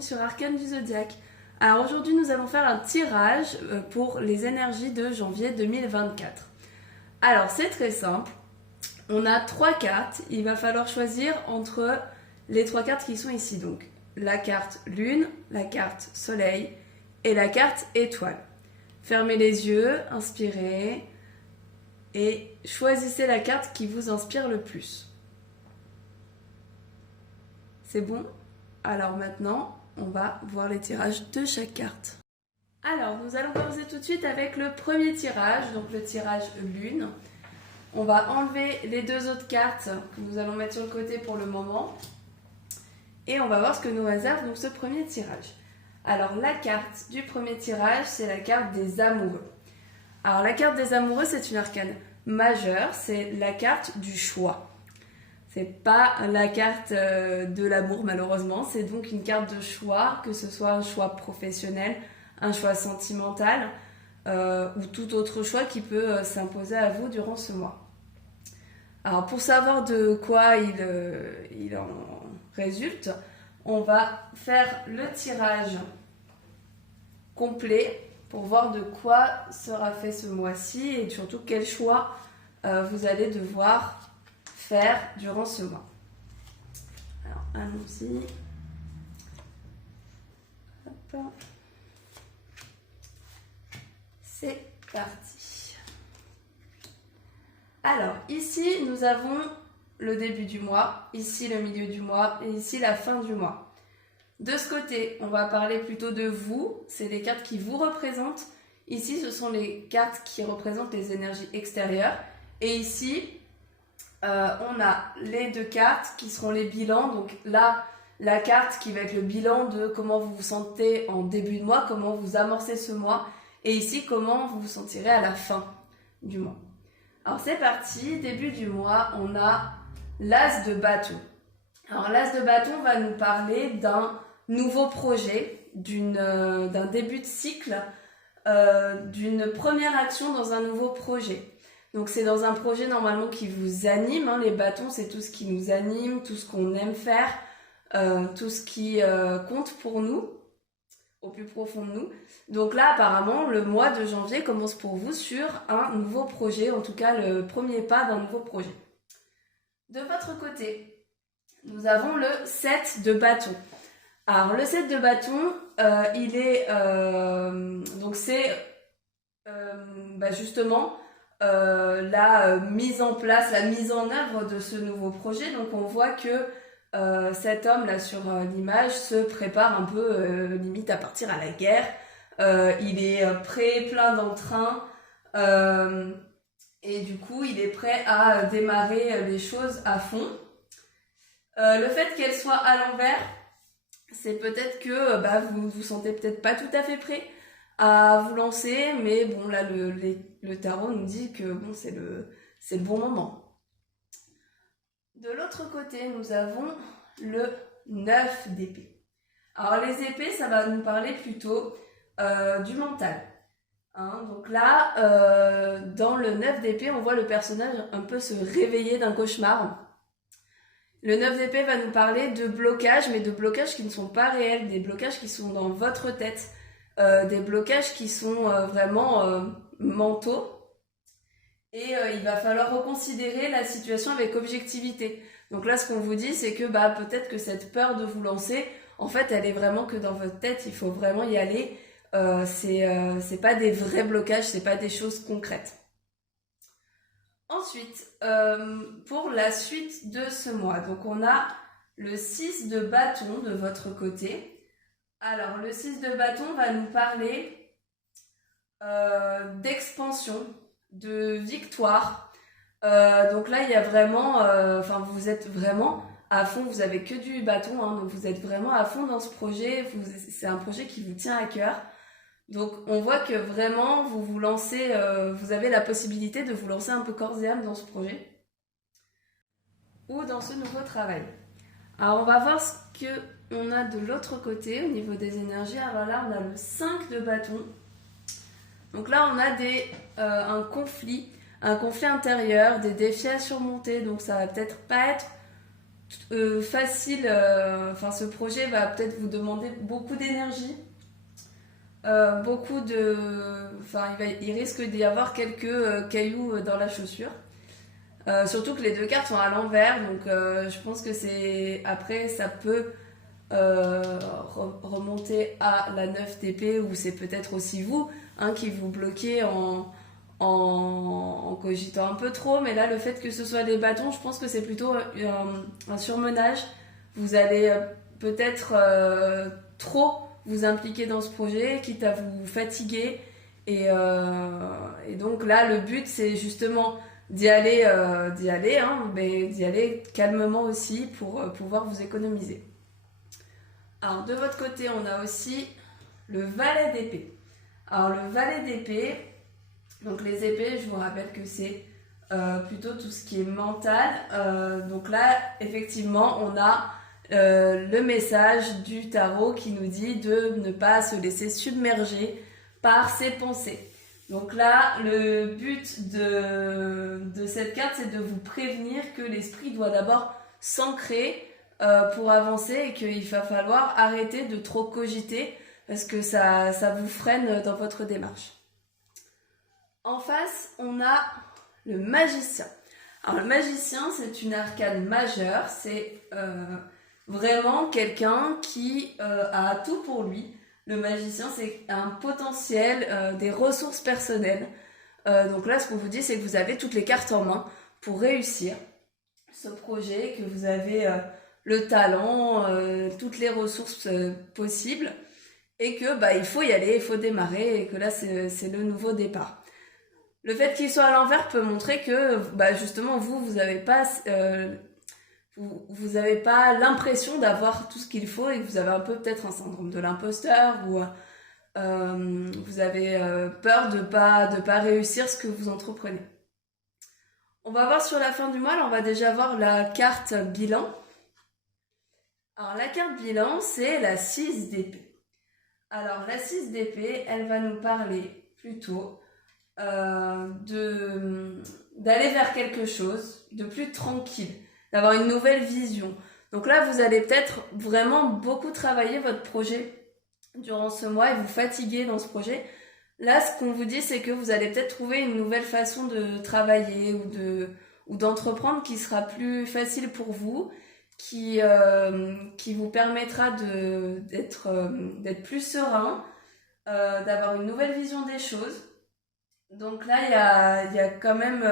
bienvenue sur Arcane du Zodiaque. Alors aujourd'hui nous allons faire un tirage pour les énergies de janvier 2024. Alors c'est très simple, on a 3 cartes, il va falloir choisir entre les 3 cartes qui sont ici. Donc la carte lune, la carte soleil et la carte étoile. Fermez les yeux, inspirez et choisissez la carte qui vous inspire le plus. C'est bon? Alors maintenant, on va voir les tirages de chaque carte. Alors, nous allons commencer tout de suite avec le premier tirage, donc le tirage lune. On va enlever les 2 autres cartes que nous allons mettre sur le côté pour le moment. Et on va voir ce que nous réserve donc ce premier tirage. Alors, la carte du premier tirage, c'est la carte des amoureux. Alors, la carte des amoureux, c'est une arcane majeure, c'est la carte du choix. C'est pas la carte de l'amour malheureusement, c'est donc une carte de choix, que ce soit un choix professionnel, un choix sentimental ou tout autre choix qui peut s'imposer à vous durant ce mois. Alors pour savoir de quoi il en résulte, on va faire le tirage complet pour voir de quoi sera fait ce mois-ci et surtout quel choix vous allez devoir faire durant ce mois. Alors, allons-y. Hop. C'est parti. Alors, ici, nous avons le début du mois, ici le milieu du mois et ici la fin du mois. De ce côté, on va parler plutôt de vous. C'est les cartes qui vous représentent. Ici, ce sont les cartes qui représentent les énergies extérieures. Et ici, on a les 2 cartes qui seront les bilans. Donc là, la carte qui va être le bilan de comment vous vous sentez en début de mois, comment vous amorcez ce mois. Et ici, comment vous vous sentirez à la fin du mois. Alors c'est parti, début du mois, on a l'As de bâton. Alors l'As de bâton va nous parler d'un nouveau projet, d'un début de cycle, d'une première action dans un nouveau projet. Donc c'est dans un projet normalement qui vous anime, hein. Les bâtons c'est tout ce qui nous anime, tout ce qu'on aime faire, tout ce qui compte pour nous, au plus profond de nous. Donc là apparemment le mois de janvier commence pour vous sur un nouveau projet, en tout cas le premier pas d'un nouveau projet. De votre côté, nous avons le 7 de bâton. Alors le 7 de bâton, il est donc c'est justement la mise en place, la mise en œuvre de ce nouveau projet. Donc on voit que cet homme là sur l'image se prépare un peu limite à partir à la guerre. Il est prêt, plein d'entrain et du coup il est prêt à démarrer les choses à fond. Le fait qu'elle soit à l'envers, c'est peut-être que vous ne vous sentez peut-être pas tout à fait prêt à vous lancer, mais bon là le tarot nous dit que bon c'est le bon moment. De l'autre côté, nous avons le 9 d'épée. Alors les épées, ça va nous parler plutôt du mental. Hein, donc là, dans le 9 d'épée, on voit le personnage un peu se réveiller d'un cauchemar. Le 9 d'épée va nous parler de blocages, mais de blocages qui ne sont pas réels, des blocages qui sont dans votre tête. Des blocages qui sont vraiment mentaux et il va falloir reconsidérer la situation avec objectivité. Donc là ce qu'on vous dit c'est que peut-être que cette peur de vous lancer, en fait elle est vraiment que dans votre tête, il faut vraiment y aller. C'est pas des vrais blocages, c'est pas des choses concrètes. Ensuite, pour la suite de ce mois, donc on a le 6 de bâton de votre côté. Alors, le 6 de bâton va nous parler d'expansion, de victoire. Donc là, il y a vraiment... vous êtes vraiment à fond, vous avez que du bâton, hein, donc vous êtes vraiment à fond dans ce projet. C'est un projet qui vous tient à cœur. Donc, on voit que vraiment, vous vous lancez... vous avez la possibilité de vous lancer un peu corps et âme dans ce projet ou dans ce nouveau travail. Alors, on va voir ce que... on a de l'autre côté au niveau des énergies. Alors là on a le 5 de bâton. Donc là on a un conflit intérieur, des défis à surmonter. Donc ça va peut-être pas être facile, enfin ce projet va peut-être vous demander beaucoup d'énergie, il risque d'y avoir quelques cailloux dans la chaussure. Surtout que les deux cartes sont à l'envers, donc je pense que après ça peut remonter à la 9 d'épée, ou c'est peut-être aussi vous qui vous bloquez en cogitant un peu trop, mais là le fait que ce soit des bâtons, je pense que c'est plutôt un surmenage. Vous allez peut-être trop vous impliquer dans ce projet, quitte à vous fatiguer, et donc là le but c'est justement d'y aller, mais d'y aller calmement aussi pour pouvoir vous économiser. Alors de votre côté, on a aussi le valet d'épée. Alors le valet d'épée, donc les épées, je vous rappelle que c'est plutôt tout ce qui est mental. Donc là, effectivement, on a le message du tarot qui nous dit de ne pas se laisser submerger par ses pensées. Donc là, le but de cette carte, c'est de vous prévenir que l'esprit doit d'abord s'ancrer pour avancer, et qu'il va falloir arrêter de trop cogiter parce que ça vous freine dans votre démarche. En face, on a le magicien. Alors le magicien, c'est une arcane majeure, c'est vraiment quelqu'un qui a tout pour lui. Le magicien, c'est un potentiel, des ressources personnelles. Donc là, ce qu'on vous dit, c'est que vous avez toutes les cartes en main pour réussir ce projet, que vous avez le talent, toutes les ressources possibles, et que il faut y aller, il faut démarrer, et que là, c'est le nouveau départ. Le fait qu'il soit à l'envers peut montrer que justement, vous n'avez pas... vous n'avez pas l'impression d'avoir tout ce qu'il faut, et que vous avez un peu peut-être un syndrome de l'imposteur, ou vous avez peur de pas réussir ce que vous entreprenez. On va voir sur la fin du mois, là, on va déjà voir la carte bilan. Alors la carte bilan, c'est la 6 d'épée. Alors la 6 d'épée, elle va nous parler plutôt d'aller vers quelque chose de plus tranquille, d'avoir une nouvelle vision. Donc là, vous allez peut-être vraiment beaucoup travailler votre projet durant ce mois et vous fatiguer dans ce projet. Là, ce qu'on vous dit, c'est que vous allez peut-être trouver une nouvelle façon de travailler ou d'entreprendre qui sera plus facile pour vous, qui vous permettra d'être plus serein, d'avoir une nouvelle vision des choses. Donc là, il y a quand même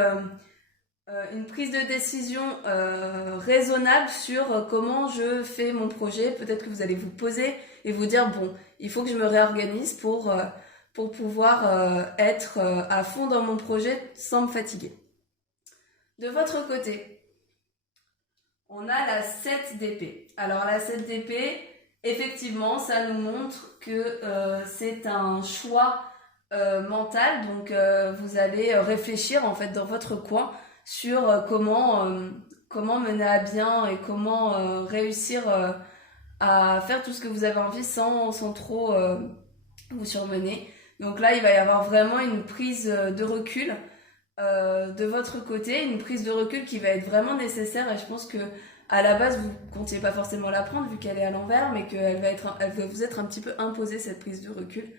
une prise de décision raisonnable sur comment je fais mon projet. Peut-être que vous allez vous poser et vous dire, bon, il faut que je me réorganise pour pouvoir être à fond dans mon projet sans me fatiguer. De votre côté, on a la 7 d'épée. Alors la 7 d'épée, effectivement, ça nous montre que c'est un choix mental. Donc vous allez réfléchir en fait dans votre coin sur comment mener à bien et comment réussir à faire tout ce que vous avez envie sans trop vous surmener. Donc là, il va y avoir vraiment une prise de recul de votre côté, une prise de recul qui va être vraiment nécessaire, et je pense que à la base vous comptiez pas forcément la prendre vu qu'elle est à l'envers, mais qu'elle va vous être un petit peu imposée, cette prise de recul.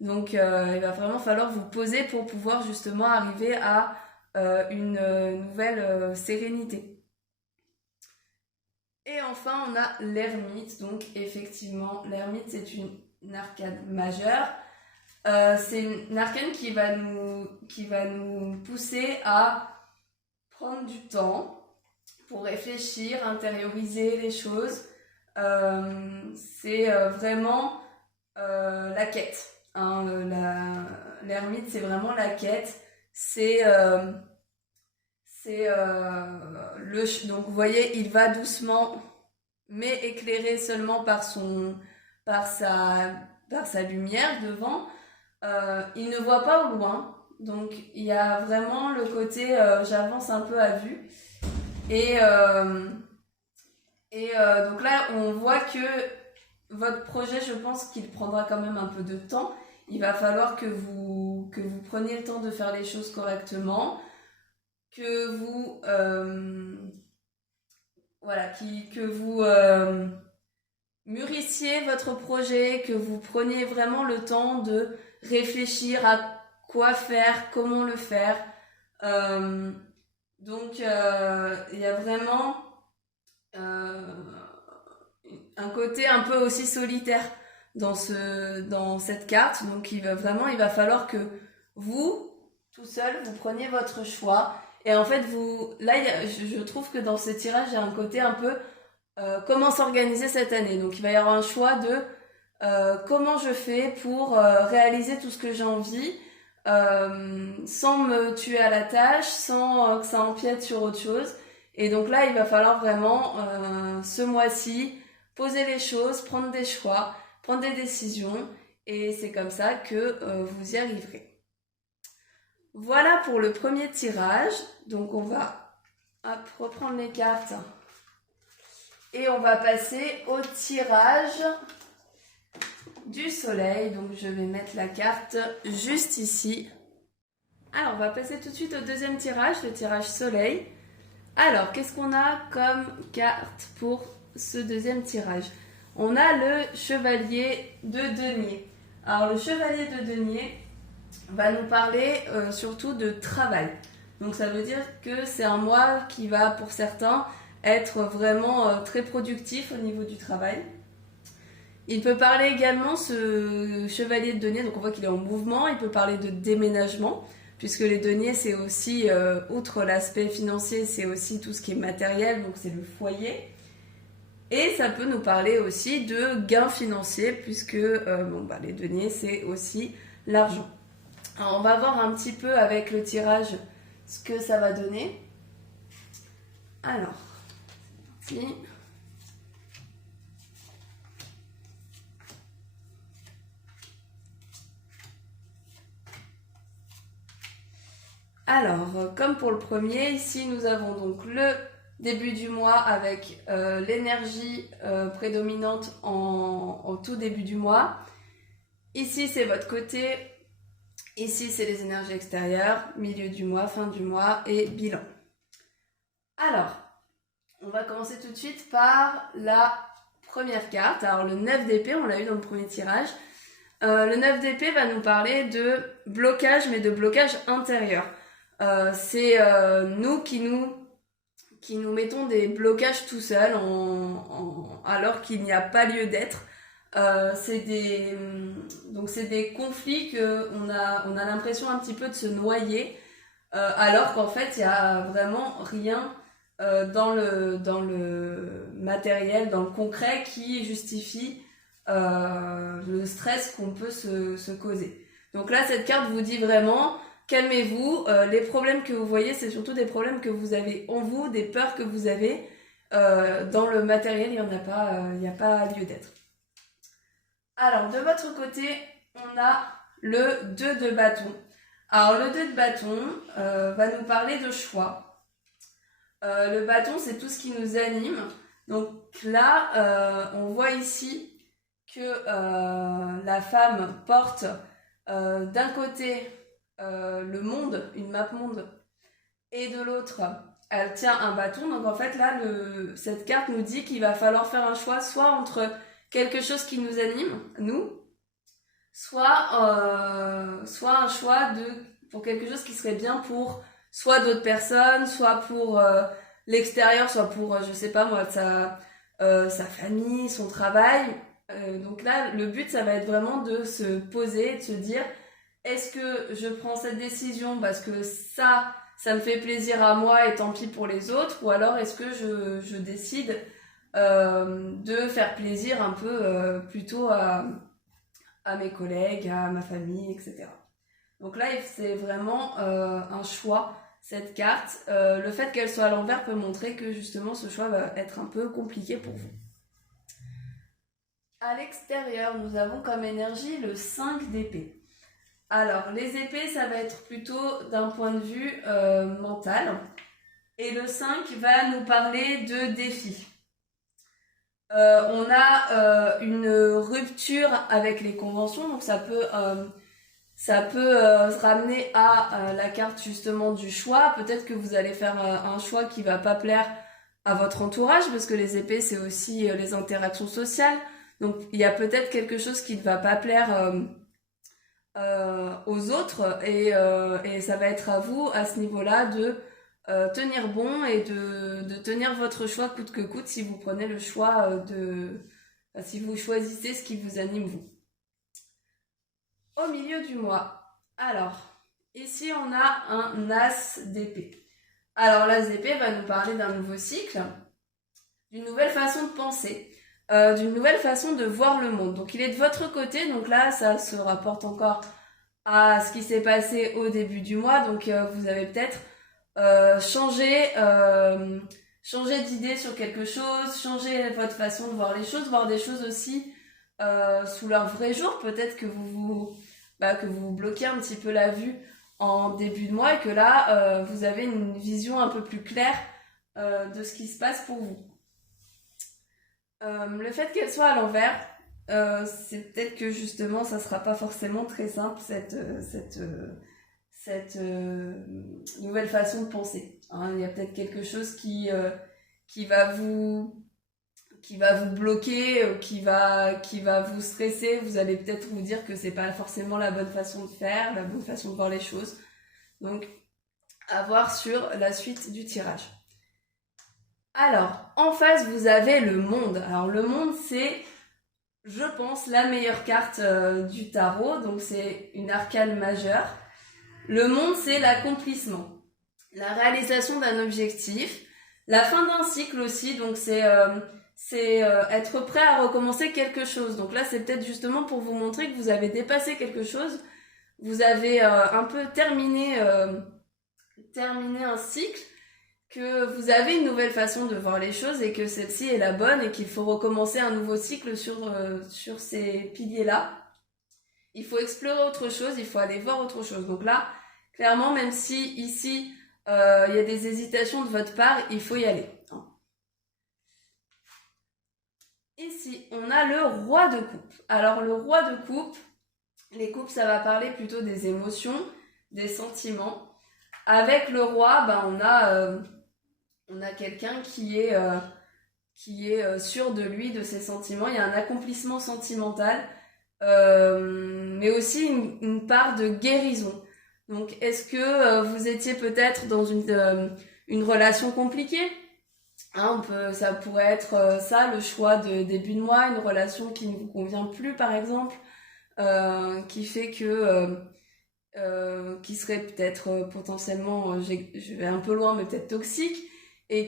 Donc il va vraiment falloir vous poser pour pouvoir justement arriver à une nouvelle sérénité. Et enfin on a l'ermite. Donc effectivement l'ermite, c'est une arcane majeure. C'est une arcane qui va nous pousser à prendre du temps pour réfléchir, intérioriser les choses. C'est vraiment la quête. L'ermite, c'est vraiment la quête. Donc vous voyez, il va doucement, mais éclairé seulement par sa lumière devant. Il ne voit pas au loin, donc il y a vraiment le côté j'avance un peu à vue, et donc là on voit que votre projet, je pense qu'il prendra quand même un peu de temps. Il va falloir que vous preniez le temps de faire les choses correctement, que vous voilà, que vous mûrissiez votre projet, que vous preniez vraiment le temps de réfléchir à quoi faire, comment le faire. Euh, donc, il y a vraiment euh, un côté un peu aussi solitaire dans cette carte. Donc, il va falloir que vous, tout seul, vous preniez votre choix. Et en fait, je trouve que dans ce tirage, il y a un côté un peu comment s'organiser cette année. Donc, il va y avoir un choix de comment je fais pour réaliser tout ce que j'ai envie, sans me tuer à la tâche, sans que ça empiète sur autre chose. Et donc là, il va falloir vraiment, ce mois-ci, poser les choses, prendre des choix, prendre des décisions. Et c'est comme ça que vous y arriverez. Voilà pour le premier tirage. Donc on va reprendre les cartes. Et on va passer au tirage du soleil. Donc je vais mettre la carte juste ici. Alors on va passer tout de suite au deuxième tirage, le tirage soleil. Alors qu'est-ce qu'on a comme carte pour ce deuxième tirage? On a le chevalier de denier. Alors le chevalier de denier va nous parler surtout de travail. Donc ça veut dire que c'est un mois qui va pour certains être vraiment très productif au niveau du travail. Il peut parler également, ce chevalier de denier, donc on voit qu'il est en mouvement, il peut parler de déménagement, puisque les deniers c'est aussi, outre l'aspect financier, c'est aussi tout ce qui est matériel, donc c'est le foyer. Et ça peut nous parler aussi de gains financiers, puisque les deniers c'est aussi l'argent. Alors on va voir un petit peu avec le tirage ce que ça va donner. Alors, c'est parti. Alors, comme pour le premier, ici nous avons donc le début du mois avec l'énergie prédominante en tout début du mois. Ici c'est votre côté, ici c'est les énergies extérieures, milieu du mois, fin du mois et bilan. Alors, on va commencer tout de suite par la première carte. Alors le 9 d'épée, on l'a eu dans le premier tirage. Le 9 d'épée va nous parler de blocage, mais de blocage intérieur. C'est nous qui nous mettons des blocages tout seuls alors qu'il n'y a pas lieu d'être. C'est des conflits que on a l'impression un petit peu de se noyer, alors qu'en fait il y a vraiment rien dans le matériel, dans le concret qui justifie le stress qu'on peut se causer. Donc là cette carte vous dit vraiment calmez-vous, les problèmes que vous voyez c'est surtout des problèmes que vous avez en vous, des peurs que vous avez. Dans le matériel il n'y a pas lieu d'être. Alors, de votre côté, on a le 2 de bâton. Alors, le 2 de bâton va nous parler de choix. Le bâton, c'est tout ce qui nous anime. Donc là, on voit ici que la femme porte d'un côté le monde, une map monde, et de l'autre, elle tient un bâton. Donc en fait, là, cette carte nous dit qu'il va falloir faire un choix, soit entre quelque chose qui nous anime, nous, soit un choix pour quelque chose qui serait bien pour soit d'autres personnes, soit pour l'extérieur, soit pour, je sais pas moi, sa famille, son travail. Donc là, le but, ça va être vraiment de se poser, de se dire, est-ce que je prends cette décision parce que ça me fait plaisir à moi et tant pis pour les autres, ou alors est-ce que je décide de faire plaisir un peu plutôt à mes collègues, à ma famille, etc. Donc là, c'est vraiment un choix, cette carte. Le fait qu'elle soit à l'envers peut montrer que justement ce choix va être un peu compliqué pour vous. À l'extérieur, nous avons comme énergie le 5 d'épée. Alors, les épées, ça va être plutôt d'un point de vue mental. Et le 5 va nous parler de défis. On a une rupture avec les conventions, donc ça peut se ramener à la carte justement du choix. Peut-être que vous allez faire un choix qui va pas plaire à votre entourage, parce que les épées, c'est aussi les interactions sociales. Donc, il y a peut-être quelque chose qui ne va pas plaire aux autres, et ça va être à vous, à ce niveau-là, de tenir bon et de tenir votre choix coûte que coûte si vous prenez le choix si vous choisissez ce qui vous anime, vous. Au milieu du mois. Alors, ici, on a un as d'épée. Alors, l'as d'épée va nous parler d'un nouveau cycle, d'une nouvelle façon de penser, d'une nouvelle façon de voir le monde. Donc, il est de votre côté. Donc là, ça se rapporte encore à ce qui s'est passé au début du mois. Donc, vous avez peut-être changé d'idée sur quelque chose, changer votre façon de voir les choses, voir des choses aussi sous leur vrai jour. Peut-être que que vous bloquez un petit peu la vue en début de mois et que là, vous avez une vision un peu plus claire de ce qui se passe pour vous. Le fait qu'elle soit à l'envers, c'est peut-être que justement, ça sera pas forcément très simple, cette nouvelle façon de penser. Hein. Il y a peut-être quelque chose qui va vous bloquer, qui va vous stresser. Vous allez peut-être vous dire que c'est pas forcément la bonne façon de faire, la bonne façon de voir les choses. Donc, à voir sur la suite du tirage. Alors, en face, vous avez le monde. Alors, le monde, c'est, je pense, la meilleure carte du tarot. Donc, c'est une arcane majeure. Le monde, c'est l'accomplissement, la réalisation d'un objectif, la fin d'un cycle aussi. Donc, c'est être prêt à recommencer quelque chose. Donc là, c'est peut-être justement pour vous montrer que vous avez dépassé quelque chose. Vous avez un peu terminé un cycle, que vous avez une nouvelle façon de voir les choses et que celle-ci est la bonne et qu'il faut recommencer un nouveau cycle sur ces piliers-là. Il faut explorer autre chose, il faut aller voir autre chose. Donc là, clairement, même si ici, il y a des hésitations de votre part, il faut y aller. Ici, on a le roi de coupe. Alors, le roi de coupe, les coupes, ça va parler plutôt des émotions, des sentiments. Avec le roi, on a quelqu'un qui est sûr de lui, de ses sentiments. Il y a un accomplissement sentimental, mais aussi une part de guérison. Donc, est-ce que vous étiez peut-être dans une relation compliquée? Hein, ça pourrait être ça, le choix de début de mois, une relation qui ne vous convient plus, par exemple, qui fait que qui serait peut-être potentiellement, je vais un peu loin, mais peut-être toxique, et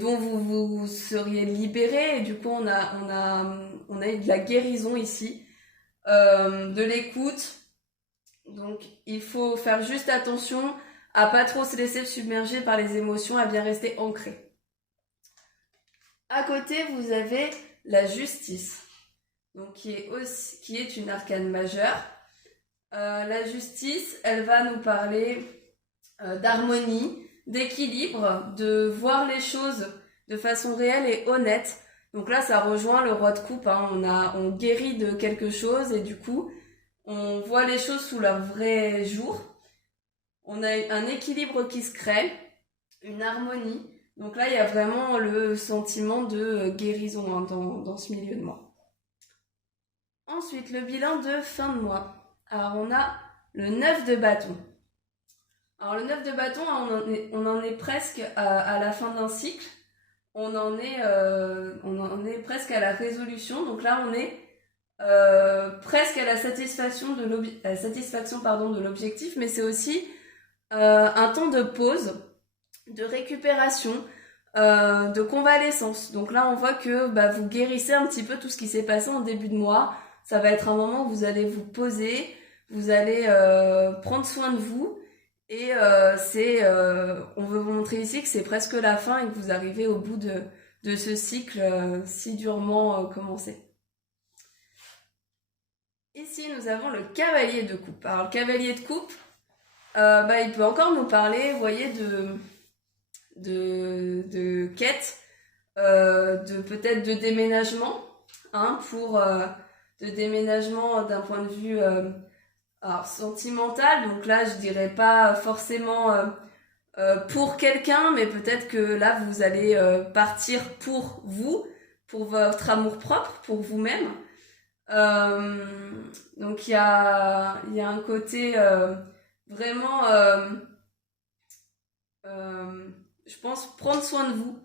dont vous seriez libéré. Et du coup, on a eu de la guérison ici, de l'écoute. Donc, il faut faire juste attention à pas trop se laisser submerger par les émotions, à bien rester ancré. À côté, vous avez la justice, donc qui est une arcane majeure. La justice, elle va nous parler d'harmonie, d'équilibre, de voir les choses de façon réelle et honnête. Donc là, ça rejoint le roi de coupe. Hein. On guérit de quelque chose et du coup, on voit les choses sous leur vrai jour. On a un équilibre qui se crée, une harmonie. Donc là, il y a vraiment le sentiment de guérison hein, dans ce milieu de mois. Ensuite, le bilan de fin de mois. Alors, on a le 9 de bâton. Alors, le 9 de bâton, on en est presque à la fin d'un cycle. On en est presque à la résolution. Donc là, on est presque à la satisfaction de l'objectif, mais c'est aussi un temps de pause, de récupération, de convalescence. Donc là, on voit que vous guérissez un petit peu tout ce qui s'est passé en début de mois. Ça va être un moment où vous allez vous poser, vous allez prendre soin de vous. Et on veut vous montrer ici que c'est presque la fin et que vous arrivez au bout de ce cycle si durement commencé. Ici, nous avons le cavalier de coupe. Alors, le cavalier de coupe, il peut encore nous parler, vous voyez, de quête, peut-être de déménagement, hein, de déménagement d'un point de vue alors, sentimental. Donc là, je dirais pas forcément pour quelqu'un, mais peut-être que là, vous allez partir pour vous, pour votre amour propre, pour vous-même. Donc il y a un côté vraiment, je pense, prendre soin de vous,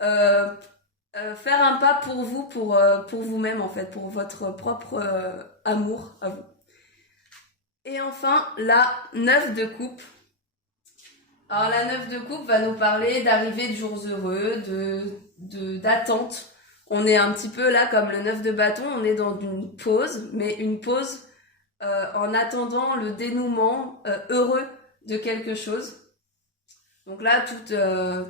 faire un pas pour vous-même en fait, pour votre propre amour à vous. Et enfin, la 9 de coupe. Alors la 9 de coupe va nous parler d'arrivée de jours heureux, d'attente. On est un petit peu là comme le 9 de bâton, on est dans une pause, mais une pause en attendant le dénouement heureux de quelque chose. Donc là,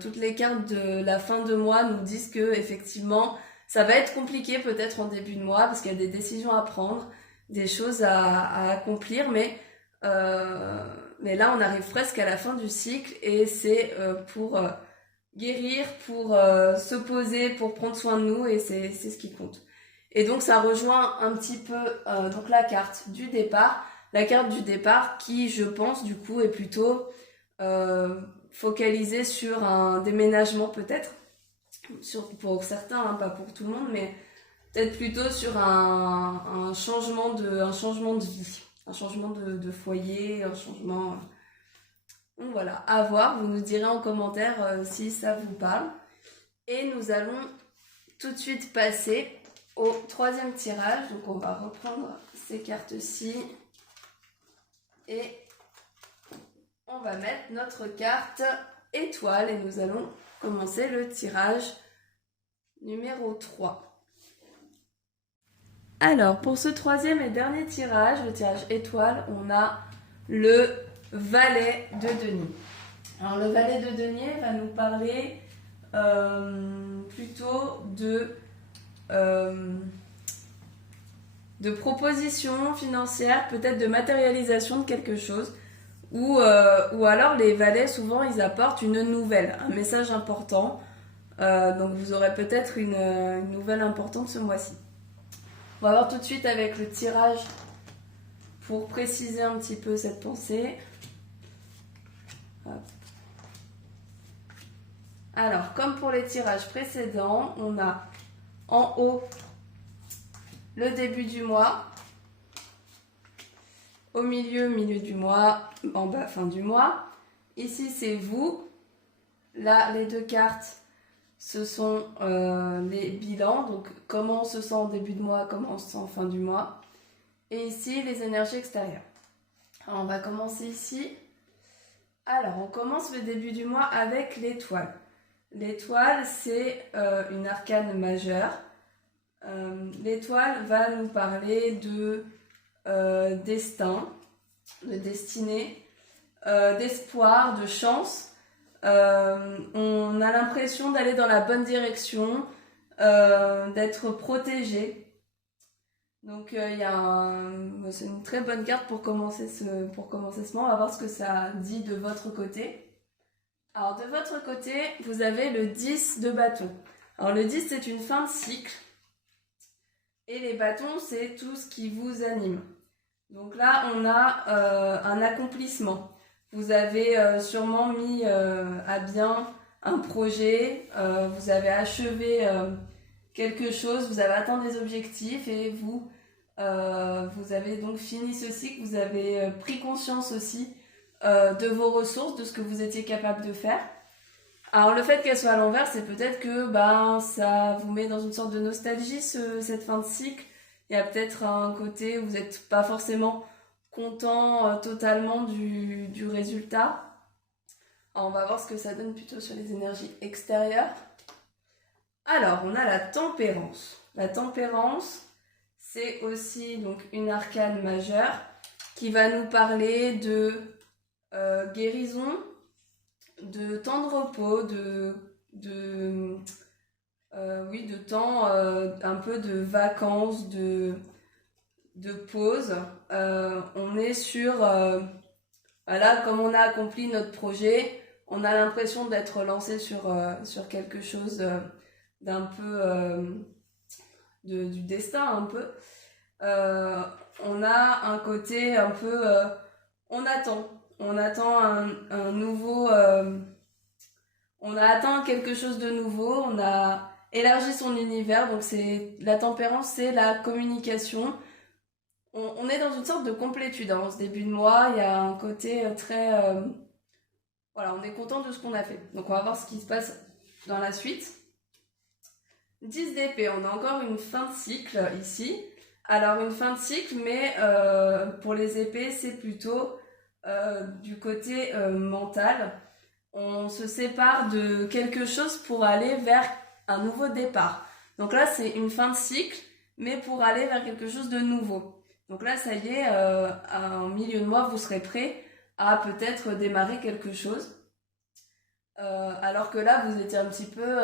toutes les cartes de la fin de mois nous disent que effectivement, ça va être compliqué peut-être en début de mois parce qu'il y a des décisions à prendre, des choses à accomplir, mais là, on arrive presque à la fin du cycle et c'est pour guérir, pour se poser, pour prendre soin de nous et c'est ce qui compte. Et donc, ça rejoint un petit peu donc la carte du départ. La carte du départ qui, je pense, du coup, est plutôt focalisée sur un déménagement peut-être. Pour certains, hein, pas pour tout le monde, mais peut-être plutôt sur un changement de vie. Un changement de foyer, un changement... Donc voilà, à voir, vous nous direz en commentaire si ça vous parle. Et nous allons tout de suite passer au troisième tirage. Donc on va reprendre ces cartes-ci et on va mettre notre carte étoile et nous allons commencer le tirage numéro 3. Alors, pour ce troisième et dernier tirage, le tirage étoile, on a le valet de denier. Alors, le valet de denier va nous parler plutôt de propositions financières, peut-être de matérialisation de quelque chose, ou alors les valets, souvent, ils apportent une nouvelle, un message important. Donc, vous aurez peut-être une nouvelle importante ce mois-ci. On va voir tout de suite avec le tirage pour préciser un petit peu cette pensée. Hop. Alors, comme pour les tirages précédents, on a en haut le début du mois, au milieu du mois, en bas, fin du mois. Ici, c'est vous. Là, les deux cartes, ce sont les bilans, donc comment on se sent en début de mois, comment on se sent en fin du mois. Et ici, les énergies extérieures. Alors, on va commencer ici. Alors, on commence le début du mois avec l'étoile. L'étoile, c'est une arcane majeure. L'étoile va nous parler de destin, de destinée, d'espoir, de chance. On a l'impression d'aller dans la bonne direction, d'être protégé. Donc c'est une très bonne carte pour commencer ce mois. On va voir ce que ça dit de votre côté. Alors de votre côté, vous avez le 10 de bâton. Alors le 10, c'est une fin de cycle. Et les bâtons, c'est tout ce qui vous anime. Donc là, on a un accomplissement. Vous avez sûrement mis à bien un projet, vous avez achevé quelque chose, vous avez atteint des objectifs et vous avez donc fini ce cycle, vous avez pris conscience aussi de vos ressources, de ce que vous étiez capable de faire. Alors le fait qu'elle soit à l'envers, c'est peut-être que ça vous met dans une sorte de nostalgie cette fin de cycle. Il y a peut-être un côté où vous n'êtes pas forcément content totalement du résultat. Alors, on va voir ce que ça donne plutôt sur les énergies extérieures. Alors, on a la tempérance. La tempérance, c'est aussi donc une arcane majeure qui va nous parler de guérison, de temps de repos, de temps, un peu de vacances, de pause. On est sur voilà, comme on a accompli notre projet, on a l'impression d'être lancé sur quelque chose d'un peu du destin un peu. On a un côté un peu on on attend un nouveau... on a atteint quelque chose de nouveau, on a élargi son univers, donc la tempérance, c'est la communication. On est dans une sorte de complétude en ce début de mois, il y a un côté très... voilà, on est content de ce qu'on a fait. Donc on va voir ce qui se passe dans la suite. 10 d'épée, on a encore une fin de cycle ici. Alors une fin de cycle, mais pour les épées, c'est plutôt du côté mental. On se sépare de quelque chose pour aller vers un nouveau départ. Donc là, c'est une fin de cycle, mais pour aller vers quelque chose de nouveau. Donc là, ça y est, en milieu de mois, vous serez prêt à peut-être démarrer quelque chose. Alors que là, vous étiez un petit peu...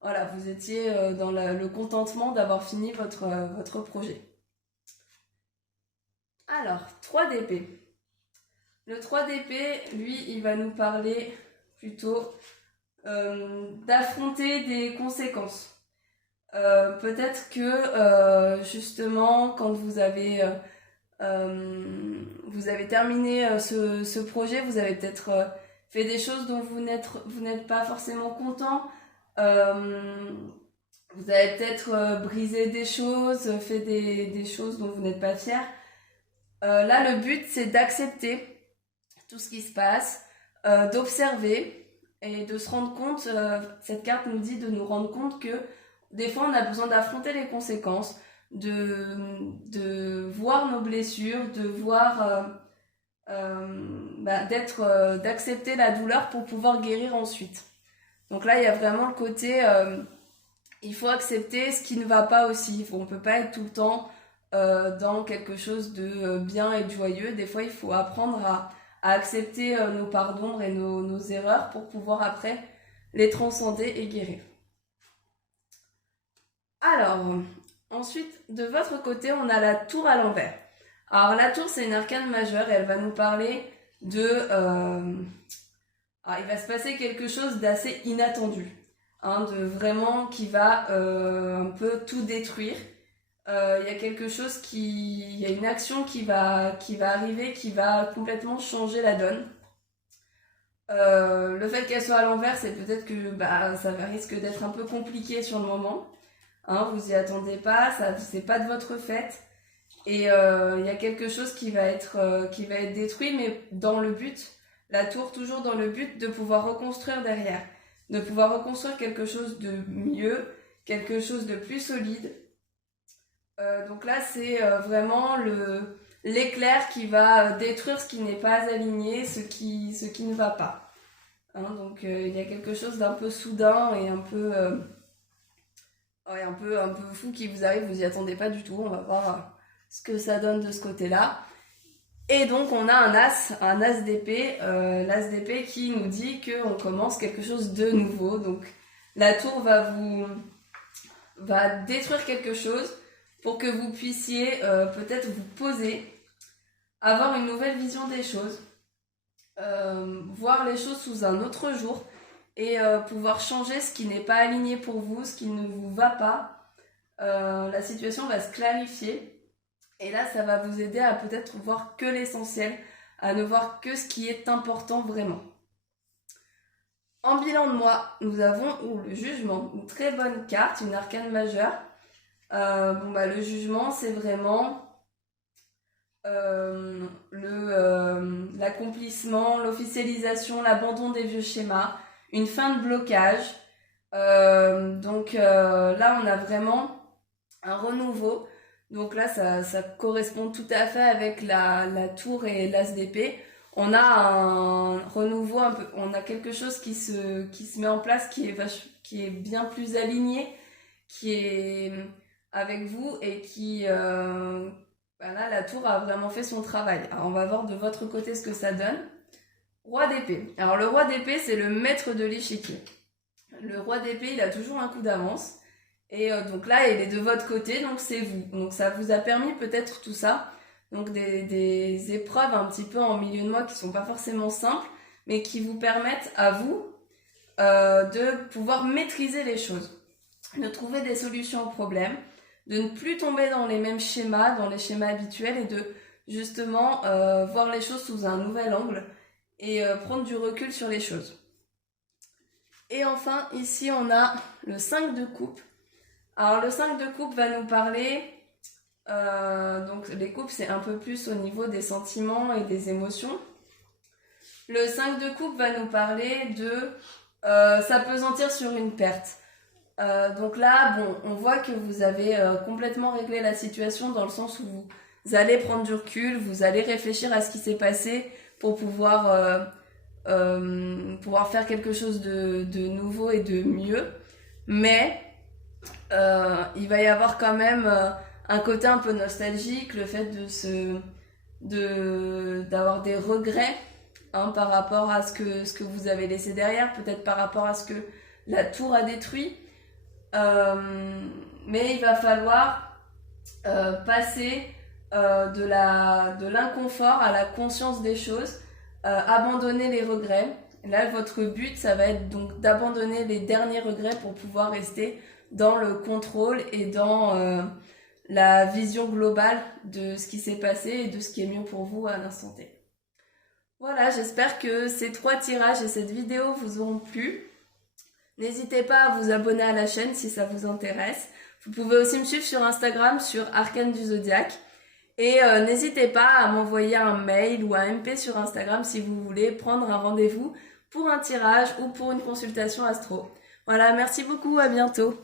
voilà, vous étiez dans le contentement d'avoir fini votre projet. Alors, 3 d'épée. Le 3 d'épée, lui, il va nous parler plutôt d'affronter des conséquences. Peut-être que justement, quand vous avez terminé ce projet, vous avez peut-être fait des choses dont vous n'êtes pas forcément content. Vous avez peut-être brisé des choses, fait des choses dont vous n'êtes pas fier. Là, le but, c'est d'accepter tout ce qui se passe, d'observer et de se rendre compte, cette carte nous dit de nous rendre compte que des fois on a besoin d'affronter les conséquences, de voir nos blessures, de voir, d'accepter la douleur pour pouvoir guérir ensuite. Donc là il y a vraiment le côté, il faut accepter ce qui ne va pas aussi, on ne peut pas être tout le temps dans quelque chose de bien et de joyeux, des fois il faut apprendre à accepter nos parts d'ombre et nos erreurs pour pouvoir après les transcender et guérir. Alors, ensuite, de votre côté, on a la tour à l'envers. Alors la tour, c'est une arcane majeure et elle va nous parler de... il va se passer quelque chose d'assez inattendu, de vraiment qui va un peu tout détruire. Il y a quelque chose il y a une action qui va arriver, qui va complètement changer la donne. Le fait qu'elle soit à l'envers, c'est peut-être que ça risque d'être un peu compliqué sur le moment. Vous y attendez pas, c'est pas de votre fait. Et il y a quelque chose qui va être détruit, mais dans le but, la tour toujours dans le but de pouvoir reconstruire derrière. De pouvoir reconstruire quelque chose de mieux, quelque chose de plus solide. Donc là, c'est vraiment l'éclair qui va détruire ce qui n'est pas aligné, ce qui ne va pas. Donc il y a quelque chose d'un peu soudain et un peu fou qui vous arrive, vous y attendez pas du tout. On va voir ce que ça donne de ce côté-là. Et donc on a un as d'épée, l'as d'épée qui nous dit qu'on commence quelque chose de nouveau. Donc la tour va détruire quelque chose pour que vous puissiez peut-être vous poser, avoir une nouvelle vision des choses, voir les choses sous un autre jour et pouvoir changer ce qui n'est pas aligné pour vous, ce qui ne vous va pas. La situation va se clarifier et là ça va vous aider à peut-être voir que l'essentiel, à ne voir que ce qui est important vraiment. En bilan de mois, nous avons le jugement, une très bonne carte, une arcane majeure. Le jugement, c'est vraiment l'accomplissement, l'officialisation, l'abandon des vieux schémas, une fin de blocage. Là, on a vraiment un renouveau. Donc là, ça correspond tout à fait avec la tour et l'as d'épée. On a un renouveau un peu, on a quelque chose qui se met en place, qui est bien plus aligné, qui est avec vous et qui là la tour a vraiment fait son travail. Alors on va voir de votre côté ce que ça donne. Roi d'épée. Alors le roi d'épée, c'est le maître de l'échiquier. Le roi d'épée, il a toujours un coup d'avance. Et donc là, il est de votre côté, donc c'est vous. Donc ça vous a permis peut-être tout ça. Donc des épreuves un petit peu en milieu de mois qui sont pas forcément simples, mais qui vous permettent à vous de pouvoir maîtriser les choses, de trouver des solutions aux problèmes, de ne plus tomber dans les mêmes schémas, dans les schémas habituels et justement voir les choses sous un nouvel angle et prendre du recul sur les choses. Et enfin, ici on a le 5 de coupe. Alors le 5 de coupe va nous parler, donc les coupes c'est un peu plus au niveau des sentiments et des émotions. Le 5 de coupe va nous parler de s'appesantir sur une perte. Donc là, bon, on voit que vous avez complètement réglé la situation dans le sens où vous allez prendre du recul, vous allez réfléchir à ce qui s'est passé pour pouvoir faire quelque chose de nouveau et de mieux. Mais il va y avoir quand même un côté un peu nostalgique, le fait d'avoir des regrets par rapport à ce que vous avez laissé derrière, peut-être par rapport à ce que la tour a détruit. Mais il va falloir passer de l'inconfort à la conscience des choses, abandonner les regrets. Là, votre but, ça va être donc d'abandonner les derniers regrets pour pouvoir rester dans le contrôle et dans la vision globale de ce qui s'est passé et de ce qui est mieux pour vous à l'instant T. Voilà, j'espère que ces 3 tirages et cette vidéo vous auront plu. N'hésitez pas à vous abonner à la chaîne si ça vous intéresse. Vous pouvez aussi me suivre sur Instagram sur Arcane du Zodiaque. Et n'hésitez pas à m'envoyer un mail ou un MP sur Instagram si vous voulez prendre un rendez-vous pour un tirage ou pour une consultation astro. Voilà, merci beaucoup, à bientôt.